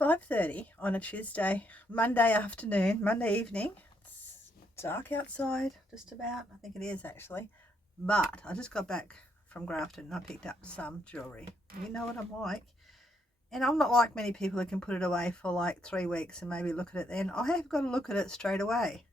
5:30 on a Tuesday, Monday afternoon, Monday evening. It's dark outside, just about. I think it is actually. But I just got back from Grafton and I picked up some jewellery. You know what I'm like. And I'm not like many people who can put it away for like 3 weeks and maybe look at it then. I have got to look at it straight away.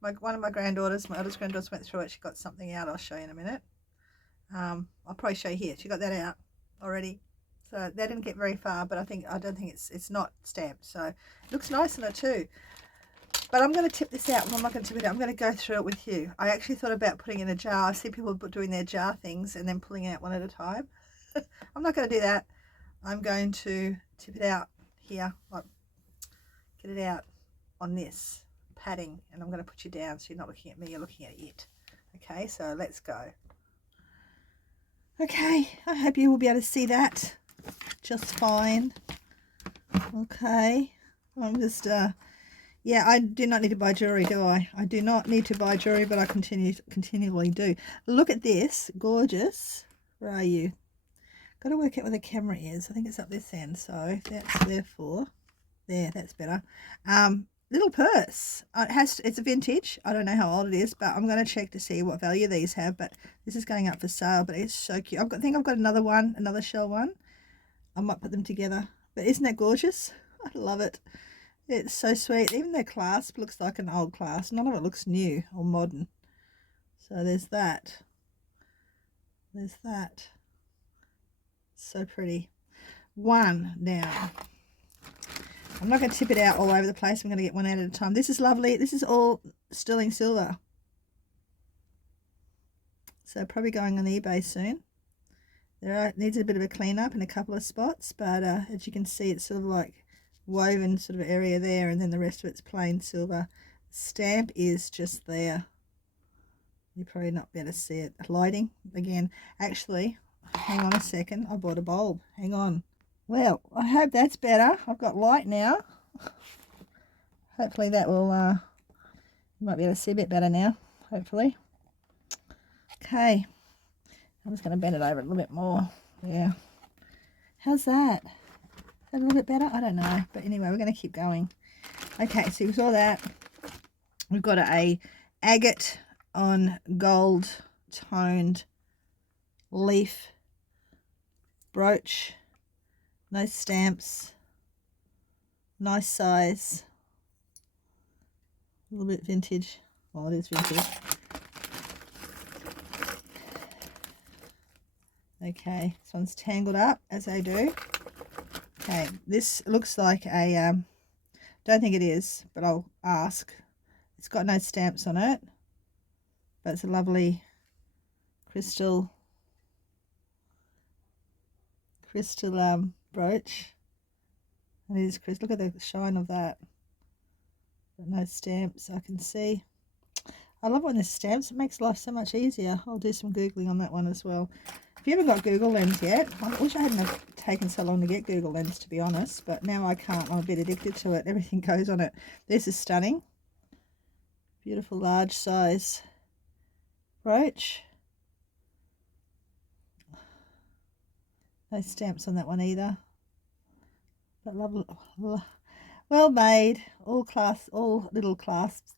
One of my granddaughters, my eldest granddaughter went through it. She got something out. I'll show you in a minute. I'll probably show you here. She got that out already. So they didn't get very far, but I don't think it's not stamped. So it looks nice in it too. But I'm going to tip this out. Well, I'm not going to tip it out. I'm going to go through it with you. I actually thought about putting it in a jar. I see people doing their jar things and then pulling out one at a time. I'm not going to do that. I'm going to tip it out here, like get it out on this padding, and I'm going to put you down so you're not looking at me, you're looking at it. Okay, so let's go. Okay, I hope you will be able to see that just fine. Okay, I'm just yeah, I do not need to buy jewelry, do I? I do not need to buy jewelry, but I continually do. Look at this, gorgeous. Where are you? Got to work out where the camera is. I think it's up this end, so that's therefore there. That's better. Little purse. It's a vintage. I don't know how old it is, but I'm going to check to see what value these have. But this is going up for sale. But it's so cute. I think I've got another one, another shell one. I might put them together. But isn't that gorgeous? I love it. It's so sweet. Even their clasp looks like an old clasp. None of it looks new or modern. So there's that. There's that. So pretty. One now. I'm not going to tip it out all over the place. I'm going to get one out at a time. This is lovely. This is all sterling silver. So probably going on eBay soon. Needs a bit of a clean up in a couple of spots, but as you can see, it's sort of like woven sort of area there, and then the rest of it's plain silver. Stamp is just there. You're probably not be able to see it. Lighting again. Actually, hang on a second. I bought a bulb. Hang on. Well, I hope that's better. I've got light now. Hopefully that will, you might be able to see a bit better now, hopefully. Okay. I'm just going to bend it over a little bit more. Yeah. How's that? Is that a little bit better? I don't know. But anyway, we're going to keep going. Okay, so we saw that. We've got a agate on gold toned leaf brooch. Nice stamps, nice size, a little bit vintage. Well, it is vintage. Okay, this one's tangled up as they do. Okay, this looks like a, don't think it is, but I'll ask. It's got no stamps on it, but it's a lovely crystal brooch. And it is crystal. Look at the shine of that. But no stamps I can see. I love when there's stamps. It makes life so much easier. I'll do some Googling on that one as well. If you haven't got Google Lens yet, I wish I hadn't have taken so long to get Google Lens, to be honest, but now I can't. I'm a bit addicted to it. Everything goes on it. This is stunning. Beautiful large size brooch. No stamps on that one either. But lovely, well made. All little clasps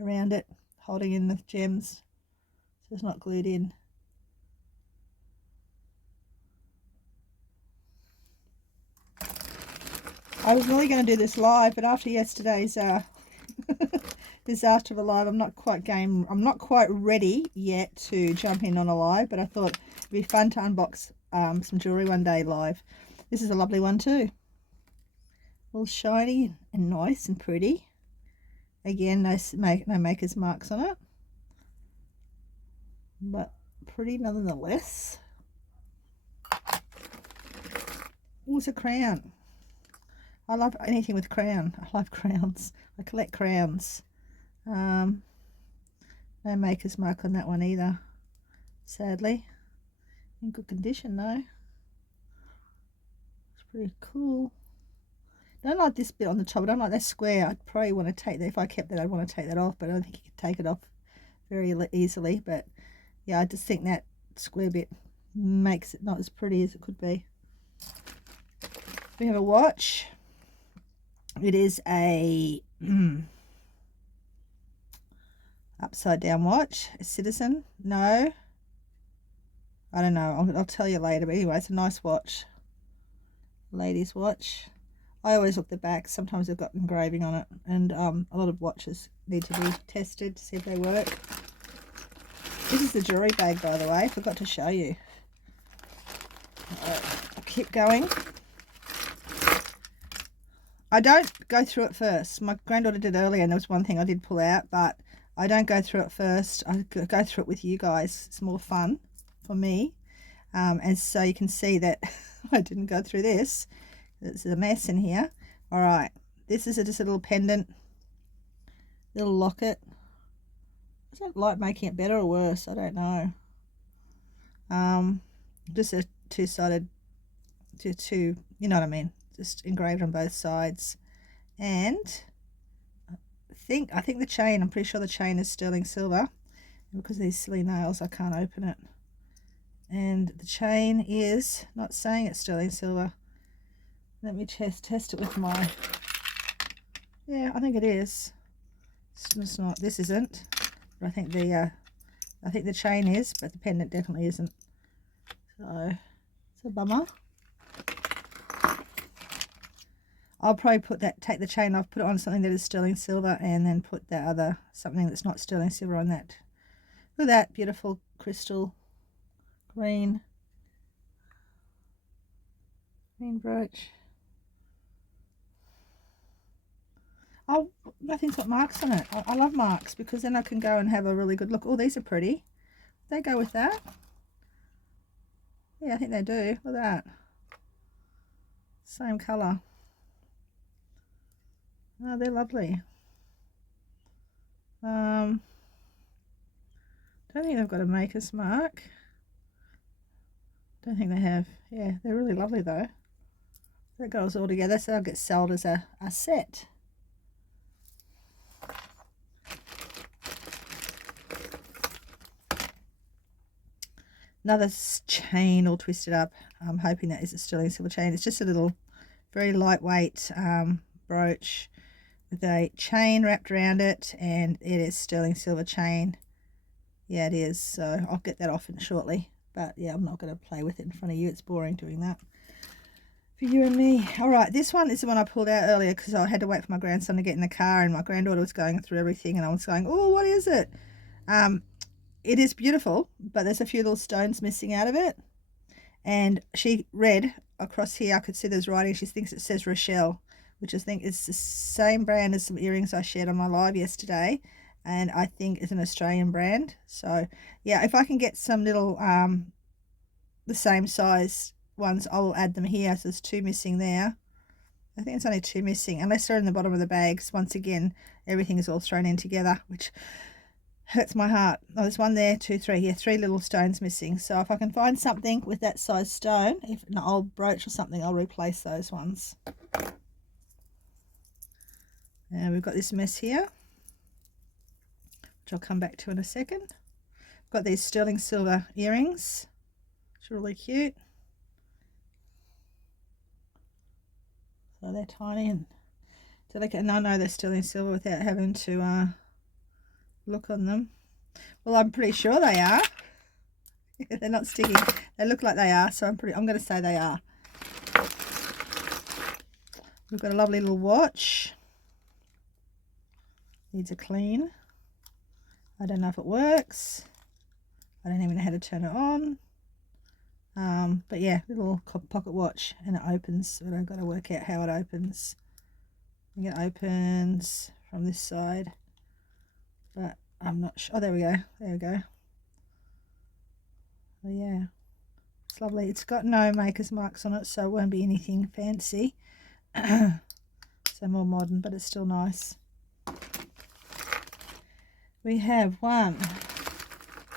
around it, holding in the gems, so it's not glued in. I was really going to do this live, but after yesterday's disaster of a live, I'm not quite ready yet to jump in on a live, but I thought it'd be fun to unbox some jewelry one day live. This is a lovely one too. All shiny and nice and pretty. Again, no maker's marks on it, but pretty nonetheless. Oh, it's a crown. I love anything with crown. I love crowns. I collect crowns. No maker's mark on that one either, sadly. In good condition though. It's pretty cool. I don't like this bit on the top. I don't like that square. I'd probably want to take that. If I kept that, I'd want to take that off, but I don't think you could take it off very easily. But yeah, I just think that square bit makes it not as pretty as it could be. We have a watch. It is a upside down watch. A Citizen? No. I don't know. I'll tell you later. But anyway, it's a nice watch. Ladies' watch. I always look at the back. Sometimes they've got engraving on it. And a lot of watches need to be tested to see if they work. This is the jewelry bag, by the way. I forgot to show you. I'll keep going. I don't go through it first. My granddaughter did earlier, and there was one thing I did pull out, but I don't go through it first. I go through it with you guys. It's more fun for me. And so you can see that I didn't go through this. There's a mess in here. All right. This is just a little pendant, little locket. I don't like making it better or worse. I don't know. Just a two-sided, you know what I mean? Just engraved on both sides. And I think the chain, I'm pretty sure the chain is sterling silver. And because of these silly nails, I can't open it. And the chain is not saying it's sterling silver. Let me test it with my, yeah, I think it is. It's not, this isn't. But I think the chain is, but the pendant definitely isn't. So it's a bummer. I'll probably take the chain off, put it on something that is sterling silver, and then put that other, something that's not sterling silver on that. Look at that beautiful crystal green brooch. Oh, nothing's got marks on it. I love marks because then I can go and have a really good look. Oh, these are pretty. They go with that. Yeah, I think they do. Look at that. Same colour. Oh, they're lovely. Don't think they've got a maker's mark. Don't think they have. Yeah, they're really lovely though. That goes all together, so they'll get sold as a set. Another chain all twisted up. I'm hoping that is a sterling silver chain. It's just a little, very lightweight brooch with a chain wrapped around it, and it is sterling silver chain. Yeah, it is. So I'll get that off in shortly. But yeah, I'm not going to play with it in front of you. It's boring doing that for you and me. All right, this one is the one I pulled out earlier because I had to wait for my grandson to get in the car, and my granddaughter was going through everything, and I was going, oh, what is it? It is beautiful, but there's a few little stones missing out of it. And she read across here, I could see there's writing. She thinks it says Rochelle, which I think is the same brand as some earrings I shared on my live yesterday. And I think it's an Australian brand. So yeah, if I can get some little the same size ones, I will add them here. So there's two missing there. I think it's only two missing, unless they're in the bottom of the bags. Once again, everything is all thrown in together, which hurts my heart. Oh, there's one there, two, three. Yeah, three little stones missing. So if I can find something with that size stone, if an old brooch or something, I'll replace those ones. And we've got this mess here, which I'll come back to in a second. Got these sterling silver earrings, which are really cute. So they're tiny and delicate, and I know they're sterling silver without having to look on them. Well, I'm pretty sure they are. They're not sticking. They look like they are, so I'm going to say they are. We've got a lovely little watch. Needs a clean. I don't know if it works. I don't even know how to turn it on. But yeah, little pocket watch, and it opens. But I've got to work out how it opens. I think it opens from this side, but I'm not sure. Oh, there we go. There we go. Oh yeah, it's lovely. It's got no maker's marks on it, so it won't be anything fancy. So more modern, but it's still nice. We have one.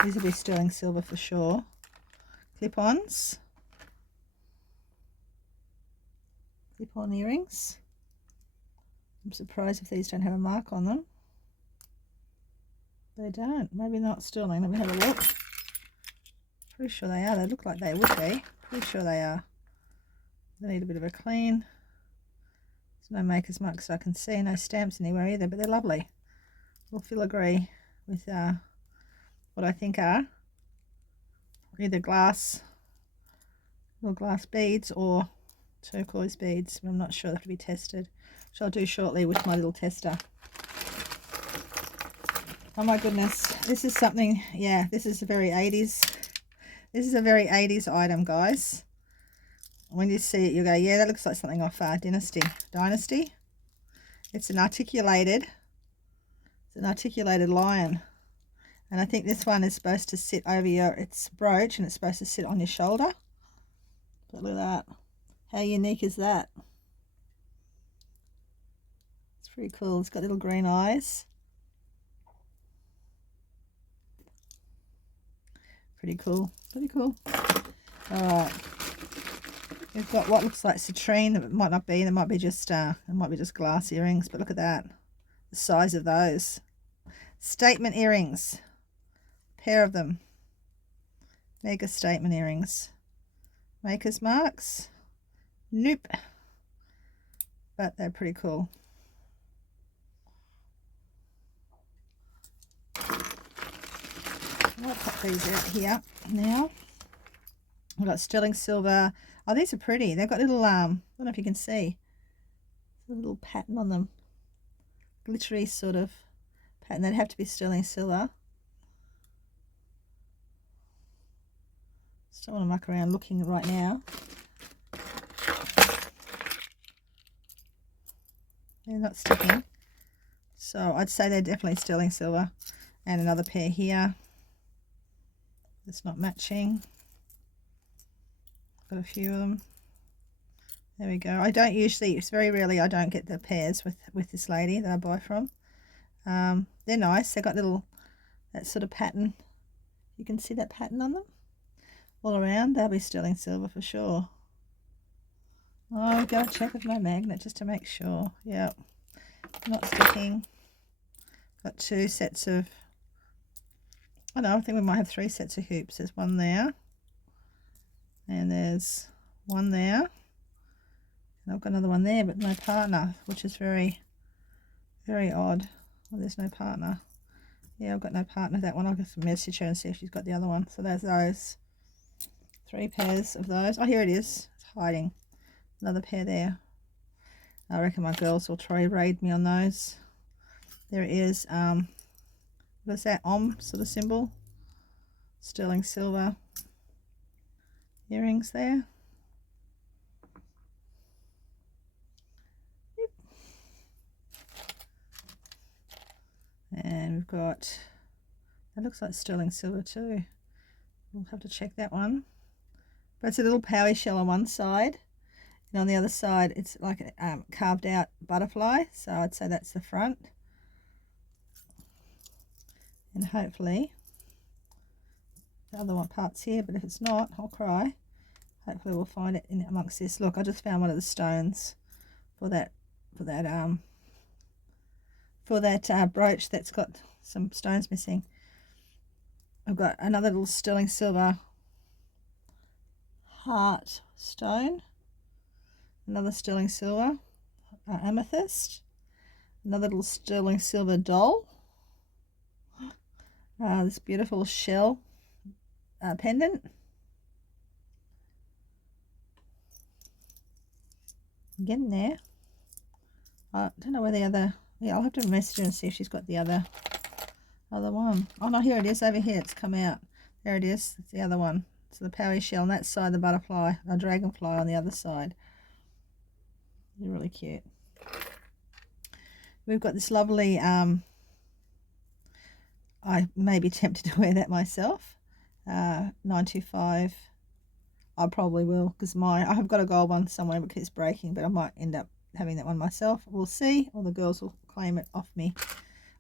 These will be sterling silver for sure. Clip-ons. Clip-on earrings. I'm surprised if these don't have a mark on them. They don't. Maybe not sterling. Let me have a look. Pretty sure they are. They look like they would be. Pretty sure they are. They need a bit of a clean. There's no Maker's Mark so I can see, no stamps anywhere either, but they're lovely. We'll filigree with what I think are either little glass beads or turquoise beads. I'm not sure, they have to be tested, which I'll do shortly with my little tester. Oh my goodness, this is something, yeah, this is a very 80s. This is a very 80s item, guys. When you see it, you go, yeah, that looks like something off Dynasty. It's an articulated lion. And I think this one is supposed to sit over its brooch, and it's supposed to sit on your shoulder. But look at that. How unique is that? It's pretty cool. It's got little green eyes. Pretty cool. Pretty cool. Alright. We've got what looks like citrine. It might not be. There might be just glass earrings, but look at that. The size of those. Statement earrings. Pair of them. Mega statement earrings. Maker's Marks. Nope. But they're pretty cool. I'll pop these out here now. We've got sterling silver. Oh, these are pretty. They've got little, I don't know if you can see, a little pattern on them. Glittery sort of pattern. They'd have to be sterling silver. Just don't want to muck around looking right now. They're not sticking. So I'd say they're definitely sterling silver. And another pair here. It's not matching. Got a few of them. There we go. I don't usually, it's very rarely I don't get the pairs with this lady that I buy from. They're nice. They've got little, that sort of pattern. You can see that pattern on them all around. They'll be sterling silver for sure. Oh, I've got to check with my magnet just to make sure. Yep, not sticking. Got two sets of, I don't know, I think we might have 3 sets of hoops. There's one there, and there's one there, and I've got another one there, but no partner, which is very, very odd. Well, there's no partner. Yeah, I've got no partner. That one, I'll just message her and see if she's got the other one. So there's those 3 pairs of those. Oh, here it is. It's hiding. Another pair there. I reckon my girls will try raid me on those. There it is. What's that? Sort of symbol. Sterling silver earrings there. Yep. And we've got, that looks like sterling silver too. We'll have to check that one. But it's a little power shell on one side, and on the other side it's like a carved out butterfly. So I'd say that's the front. And hopefully the other one part's here, but if it's not, I'll cry. Hopefully we'll find it in amongst this. Look, I just found one of the stones for that brooch that's got some stones missing. I've got another little sterling silver heart stone, another sterling silver amethyst, another little sterling silver doll, this beautiful shell pendant, getting there. I don't know where the other, yeah, I'll have to message her and see if she's got the other one. Oh no, here it is over here. It's come out. There it is. It's the other one. So the power shell on that side, the butterfly, a dragonfly on the other side. They're really cute. We've got this lovely, I may be tempted to wear that myself. 925. I probably will, because I have got a gold one somewhere but it's breaking, but I might end up having that one myself. We'll see, or the girls will claim it off me.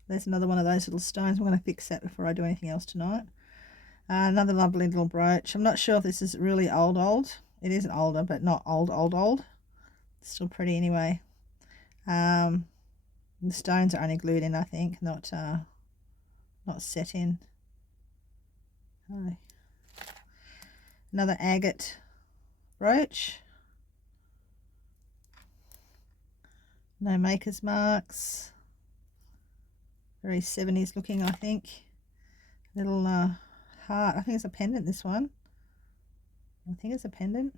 There's another one of those little stones. I'm going to fix that before I do anything else tonight. Another lovely little brooch. I'm not sure if this is really old. It isn't older, but not old. It's still pretty anyway. The stones are only glued in, I think, not set in. Another agate brooch. No maker's marks. Very 70s looking, I think. Little heart. I think it's a pendant, this one. I think it's a pendant.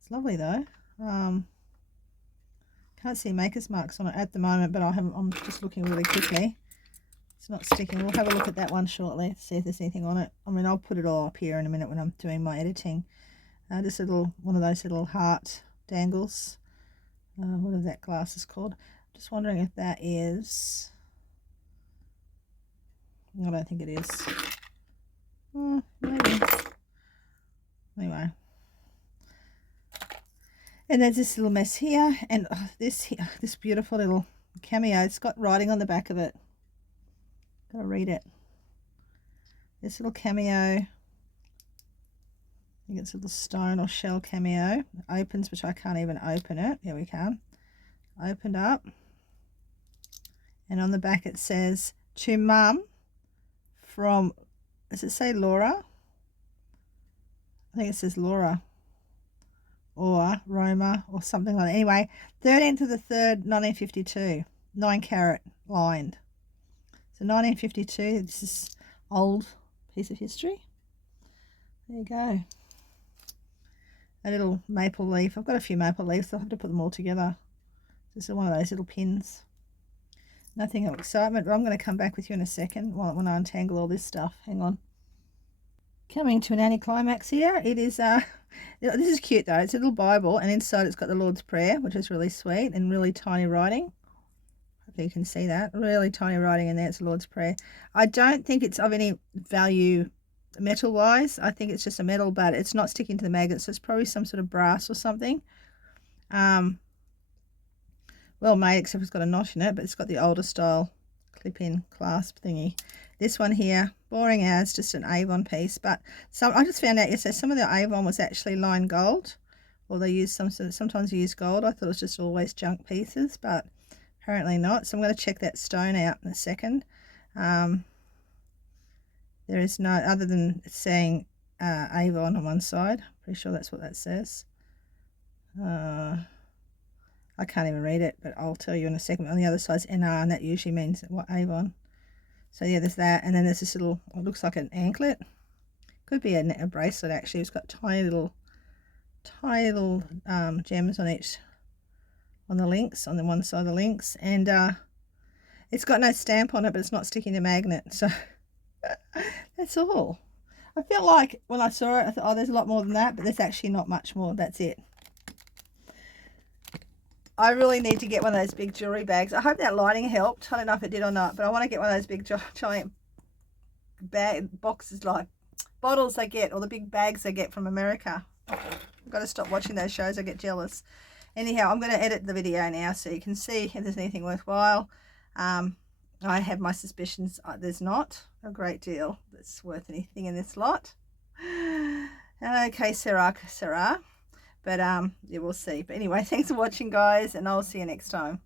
It's lovely though. Can't see maker's marks on it at the moment, but I'm just looking really quickly. It's not sticking. We'll have a look at that one shortly, see if there's anything on it. I mean, I'll put it all up here in a minute when I'm doing my editing. Just one of those little heart dangles. What is that glass is called? Just wondering if that is... I don't think it is. Maybe. Anyway. And there's this little mess here, and this beautiful little cameo. It's got writing on the back of it. Gotta read it. This little cameo. I think it's a little stone or shell cameo. It opens, which I can't even open it. Here we can. Opened up. And on the back it says, to Mum from, does it say Laura? I think it says Laura. Or Roma or something like that. Anyway, 13th of the 3rd, 1952. 9 carat lined. So 1952, this is old piece of history. There you go. A little maple leaf. I've got a few maple leaves, so I'll have to put them all together. This is one of those little pins. Nothing of excitement, but I'm going to come back with you in a second when I untangle all this stuff. Hang on. Coming to an anticlimax here. It is this is cute though. It's a little Bible, and inside it's got the Lord's Prayer, which is really sweet, and really tiny writing. Hopefully you can see that. Really tiny writing in there. It's the Lord's Prayer. I don't think it's of any value metal wise. I think it's just a metal, but it's not sticking to the magnet, so it's probably some sort of brass or something. Well made, except it's got a notch in it, but it's got the older style clip-in clasp thingy. This one here, boring as, just an Avon piece, but I just found out yesterday some of the Avon was actually lined gold, or they use sometimes you use gold. I thought it was just always junk pieces, but apparently not. So I'm going to check that stone out in a second. There is no, other than saying Avon on one side. Pretty sure that's what that says. I can't even read it, but I'll tell you in a second. On the other side's NR, and that usually means what, Avon. So yeah, there's that, and then there's this little, it looks like an anklet. Could be a bracelet actually. It's got tiny little gems on each, on the links, on the one side of the links, and it's got no stamp on it, but it's not sticking to magnet. So that's all. I felt like when I saw it, I thought, oh, there's a lot more than that, but there's actually not much more. That's it. I really need to get one of those big jewelry bags. I hope that lighting helped. I don't know if it did or not, but I want to get one of those big giant boxes, like bottles they get, or the big bags they get from America. I've got to stop watching those shows. I get jealous. Anyhow, I'm going to edit the video now so you can see if there's anything worthwhile. I have my suspicions there's not a great deal that's worth anything in this lot. Okay, Sarah. But yeah, we'll see. But anyway, thanks for watching, guys, and I'll see you next time.